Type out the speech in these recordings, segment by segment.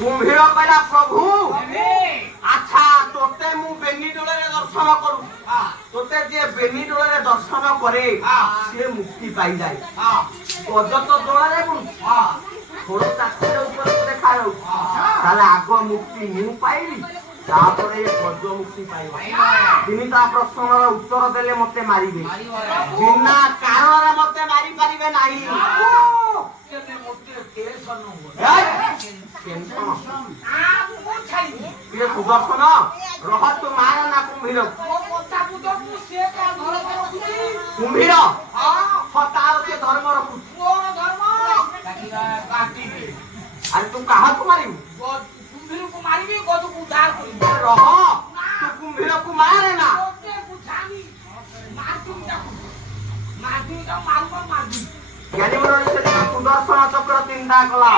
କୁମ୍ଭୀର କହିଲା ପ୍ରଭୁ ଆଚ୍ଛା ତୋତେ ମୁଁ ବେନି ଡୋଳରେ ଦର୍ଶନ କରୁ ତୋତେ ଯିଏ ବେନି ଡୋଳରେ ଦର୍ଶନ କରେ ସିଏ ମୁକ୍ତି ପାଇଯାଏ ଗଜ ତ ଡୋଳରେ ଥୋଡ଼ ଚାକିର ଉପରେ ଦେଖାଯାଉ ତାହେଲେ ଆଗ ମୁକ୍ତି ମୁଁ ପାଇଲି ତାପରେ ଗଜ ମୁକ୍ତି ପାଇବ ତିନିଟା ପ୍ରଶ୍ନର ଉତ୍ତର ଦେଲେ ମତେ ମାରିବେ ବିନା କାରଣରେ ମତେ ମାରି ପାରିବେ ନାହିଁ ସୁଦର୍ଶନ ରହ ତୁ ମାର ନା କୁମ୍ଭୀର କୁମ୍ଭୀର ତାର ସେ ଧର୍ମ ରଖୁଛି ଆରେ ତୁ କାହାକୁ ମାରିବୁ କୁମ୍ଭୀରକୁ ମାରିବି ଗଜକୁ ଉଦ୍ଧାର କରିବି ରହ ତୁ କୁମ୍ଭୀରକୁ ମାରେ ନା ସୁଦର୍ଶନ ଚକ୍ର ଚିନ୍ତା କଲା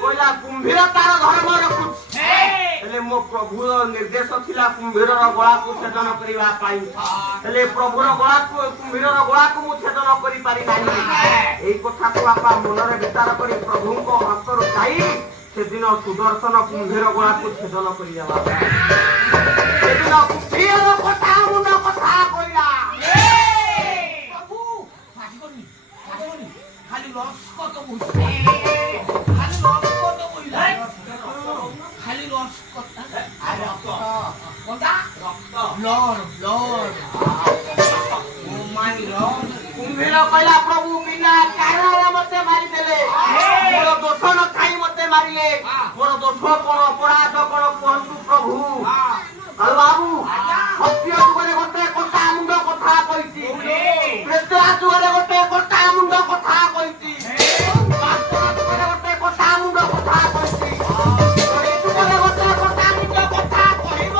କହିଲା କୁମ୍ଭୀର ତାର ଧର୍ମ ରଖୁଛି ହେଲେ ମୋ ପ୍ରଭୁର ନିର୍ଦ୍ଦେଶ ଥିଲା କୁମ୍ଭୀରର ଗଳାକୁ ଛେଦନ କରିବା ପାଇଁ ହେଲେ ପ୍ରଭୁର ଗଳାକୁ କୁମ୍ଭୀରର ଗଳାକୁ ମୁଁ ଛେଦନ କରିପାରି ନାହିଁ ଏଇ କଥାକୁ ବାପା ମନରେ ବିଚାର କରି ପ୍ରଭୁଙ୍କ ହସ୍ତରୁ ଯାଇ ସେଦିନ ସୁଦର୍ଶନ କୁମ୍ଭୀର ଗଳାକୁ ଛେଦନ କରିଦେବା ସେଦିନ କୁମ୍ଭୀର କଥା ମୁଣ୍ଡ କଥା କହିଲା ଖାଲି ରସ୍କତ ବୁଝେ ଖାଲି ରସ୍କତ ବୁଝିଲା ଖାଲି ରସ୍କତ କୋଟା ରକ୍ତ ବ୍ଲଡ ଓ ମାଇ ଲର୍ଡ କୁମ୍ଭୀର କହିଲା ପ୍ରଭୁ ବିନା କାରଣରେ ମତେ ମାରିଦେଲେ ମୋର ଦୋଷ ନ ଖାଇ ମତେ ମାରିଲେ ମୋର ଦୋଷ କଣ ଅପରାଧ କଣ କୁହନ୍ତୁ ପ୍ରଭୁ ଆଉ ବାବୁ ସତ୍ୟ ଯୁଗରେ ଗୋଟେ କଟା ମୁଣ୍ଡ କଥା କହିଛି ପ୍ରେତ ଯୁଗରେ ଗୋଟେ କଟା ମୁଣ୍ଡ କଥା କହିଛି ଗୋଟେ କଟା ମୁଣ୍ଡ କଥା କହିଛି ଯୁଗରେ ଗୋଟେ କଟା ମୁଣ୍ଡ କଥା କହିବ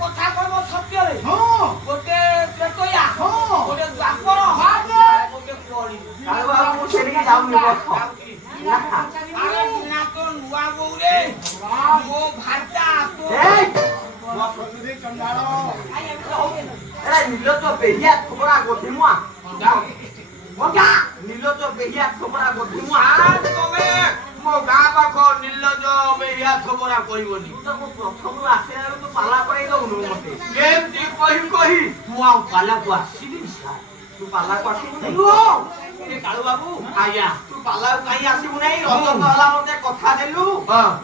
କଥା କହିବ ସତ୍ୟରେ ଗୋଟେ ପ୍ରେତୟା ଗୋଟେ ଦ୍ୱାପର ଗୋଟେ କଳି ନୂଆ ବୋଉରେ ମୋ ଭାତା ନିଲଜ ବେହିଆ ଥୋବରା ଗୋଧିମୁଆ ନିଲଜ ବେହିଆ ଥୋବରା ଗୋଧିମୁଆ ତମେ ମୋ ଗାଁ ପାଖ ନିଲଜ ବେହିଆ ଥୋବରା କହିବନି ପ୍ରଥମରୁ ଆସିଲା ବେଳକୁ ପାଲା କରେଇ ଦଉନୁ ମତେ କେମିତି କହି ମୁଁ ଆଉ ପାଲାକୁ ଆସିବି ତୁ ପାଲାକୁ ଆସିବୁ କାଳୁ ବାବୁ ଆଜ୍ଞା ତୁ ପାଲାକୁ କାହିଁ ଆସିବୁ ନାହିଁ ରଜ ହେଲା ମତେ କଥା ଦେଲୁ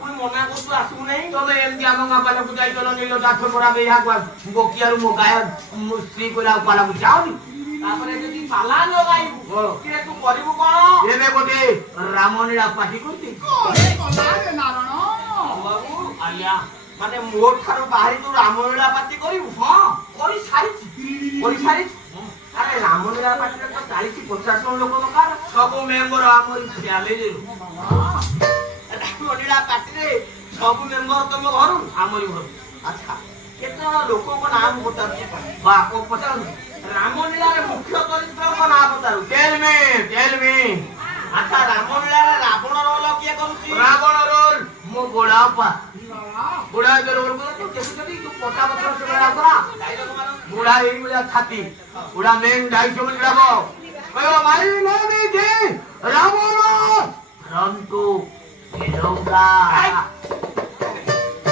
ମୁଁ ମନା କରୁଛୁ ଆସିବୁ ନାହିଁ ତମେ ଏମିତି ଆମ ଗାଁ ପାଲାକୁ ଯାଇଥିଲ ନିଲଜ ଥୋବରା ବେହିଆକୁ ବକିଆରୁ ମୋ ଗାଁ ମୋ ସ୍ତ୍ରୀ କହିଲା ଆଉ ପାଲାକୁ ଯାଉନି ତାପରେ ଯଦି ପାଲା ଲଗାଇବୁ କିରେ ତୁ କରିବୁ କଣ ଏବେ ଗୋଟେ ରାମନୀଳା ପାଟି କରୁଛି ବାବୁ ଆଜ୍ଞା ମାନେ ମୋ ଠାରୁ ବାହାରି ତୁ ରାମନୀଳା ପାଟି କରିବୁ କରିସାରିଛି ଆରେ ରାମନୀଳା ପାଟିରେ ତ 40-50 ଜଣ ଲୋକ ଦରକାର ସବୁ ମେମ୍ବର ଆମରି ଫ୍ୟାମିଲିରୁ ରାମନୀଳା ପାଟିରେ ସବୁ ମେମ୍ବର ତମ ଘରୁ ଆମରି ଘରୁ ଆଚ୍ଛା କେତେ ଜଣ ଲୋକଙ୍କ ନାଁ ମୁଁ ପଚାରୁଛି ପଚାରନ୍ତୁ ରାମନୀଳାରେ ମୁଖ୍ୟ ଚରିତ୍ରଙ୍କ ନାଁ ପଚାରୁ ଟେଲ୍ ମି ଆଚ୍ଛା ରାମନୀଳାରେ ରାବଣ ରୋଲ କିଏ କରୁଛି ରାବଣ ରୋଲ ମୋ ବୁଢାପା ବୁଢା ରୋଲ କେମିତି ତୁ ପଟା ପତ୍ର ସେ ବୁଢା ଏଇଭଳିଆ ଛାତି ବୁଢା ମେନ୍ ଦାୟିତ୍ୱ ବୋଲି ରାବ କହିବ ମାଇ ନେମ୍ ଇଜ୍ ରାବଣ ରନ୍ତୁ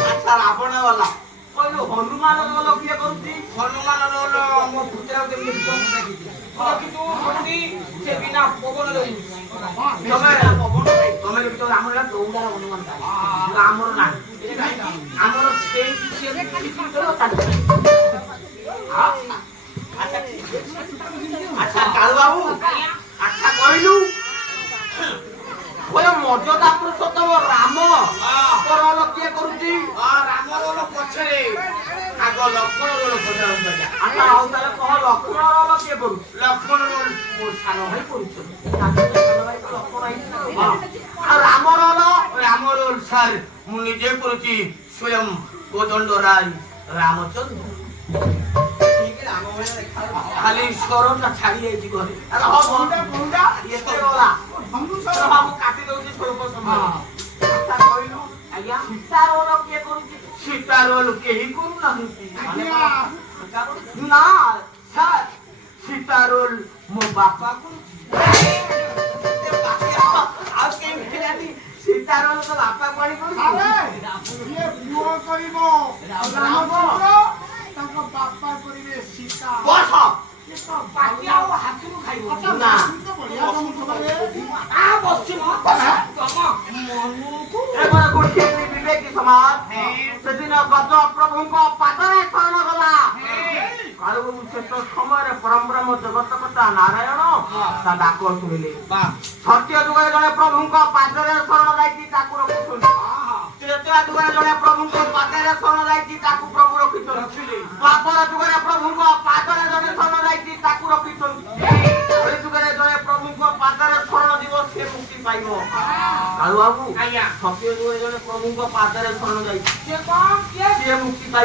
ଆଚ୍ଛା ରାବଣ ଗଲା କହିଲୁ ହନୁମାନ ରୋଲ କିଏ କରୁଛି ହନୁମାନ ରୋଲ ମୋ ପୁତ୍ରାକୁ କେମିତି ସେ ବିନା ପବନରେ ତମେ ତ ଆମର ଦୌଡ଼ାର ହନୁମାନ ଆମର ନାହିଁ ଆମର ସେଇ ଆଚ୍ଛା କାଳୁ ବାବୁ ଆଚ୍ଛା କହିଲୁ ମର୍ଯ୍ୟାଦା ପୁରୁଷୋତ୍ତମ ରାମ ରୋଲ କିଏ କରୁଛି ରାମ ରୋଲ ପଛରେ ଆଗ ଲକ୍ଷ୍ମଣ ରୋଲ ପଚାରନ୍ତୁ ଆଚ୍ଛା ଆଉ ତାହେଲେ କହ ଲକ୍ଷ୍ମଣ ରୋଲ କିଏ କରୁଛି ଲକ୍ଷ୍ମଣ ରୋଲ ମୋ ସାନ ଭାଇ କରୁଛନ୍ତି ଆଉ ରାମ ରୋଲ ସାର୍ ମୁଁ ନିଜେ କରୁଛି ସ୍ୱୟଂ କୋଦଣ୍ଡ ରାୟ ରାମଚନ୍ଦ୍ର ରାମ ଖାଲି ସ୍ୱରଟା ଛାଡି ଯାଇଛି ଘରେ ଆରେ ହବ କୋଉଟା ଏତେ ଗଲା ଧନୁ ତୋର ସର ବାବୁ କାଟି ଦଉଛି ସ୍ୱରୂପ ସମୟ କଥା କହିଲୁ ଆଜ୍ଞା ସୀତା ରୋଲ କିଏ କରୁଛି ସୀତା ରୋଲ କେହି କରୁନାହାନ୍ତି ଆଜ୍ଞା ନା ସାର୍ ସୀତା ରୋଲ ମୋ ବାପା କରୁଛି ଆଉ କେହି ମିଳିଲାନି ସୀତା ରୋଲ ତ ବାପା ପାଣି କରୁଛି ଆରେ ଇଏ ପୁଅ କରିବ ରାମଚନ୍ଦ୍ର ତାଙ୍କ ବାପା କରିବେ ସୀତା ବସ ବାକି ଆଉ ହାତରୁ ଖାଇବ ଆଚ୍ଛା, ନା। ବାସୁଦେବ ବଢିଆ କାମ କଲେ। ବସିବ ଏମାନେ ଗୋଟିଏ ବିବେକୀ ସମାଜ ସେଦିନ ଗଜ ପ୍ରଭୁଙ୍କ ପାଦରେ ଶରଣ ଗଲା କାଳୁ ଶେଷ ସମୟରେ ପରମ୍ବ୍ରହ୍ମ ଜଗତକର୍ତ୍ତା ନାରାୟଣ ତା ଡାକ ଶୁଣିଲେ ସତ୍ୟ ଯୁଗରେ ଜଣେ ପ୍ରଭୁଙ୍କ ପାଦରେ ଶରଣ ଯାଇଛି ତାକୁ ରଖୁଛନ୍ତି ତ୍ରେତୟା ଯୁଗରେ ଜଣେ ପ୍ରଭୁଙ୍କ ପାଦରେ ଶରଣ ଯାଇଛି ତାକୁ ପ୍ରଭୁ ରଖିଛନ୍ତି ଦ୍ୱାପର ଯୁଗରେ ପ୍ରଭୁଙ୍କ ପାଦରେ ଜଣେ ଶରଣ ଯାଇଛି ତାକୁ ରଖିଛନ୍ତି କଳି ଯୁଗରେ ଜଣେ ପ୍ରଭୁଙ୍କ ପାଦରେ ଶରଣ ଯିବ ସେ ମୁକ୍ତି ପାଇବ କାଳୁ ବାବୁ ଆଜ୍ଞା ସତ୍ୟ ଯୁଗରେ ଜଣେ ପ୍ରଭୁଙ୍କ ପାଦରେ ଶରଣ ଯାଇଛି ସେ କଣ କିଏ ସିଏ ମୁକ୍ତି ପାଇବ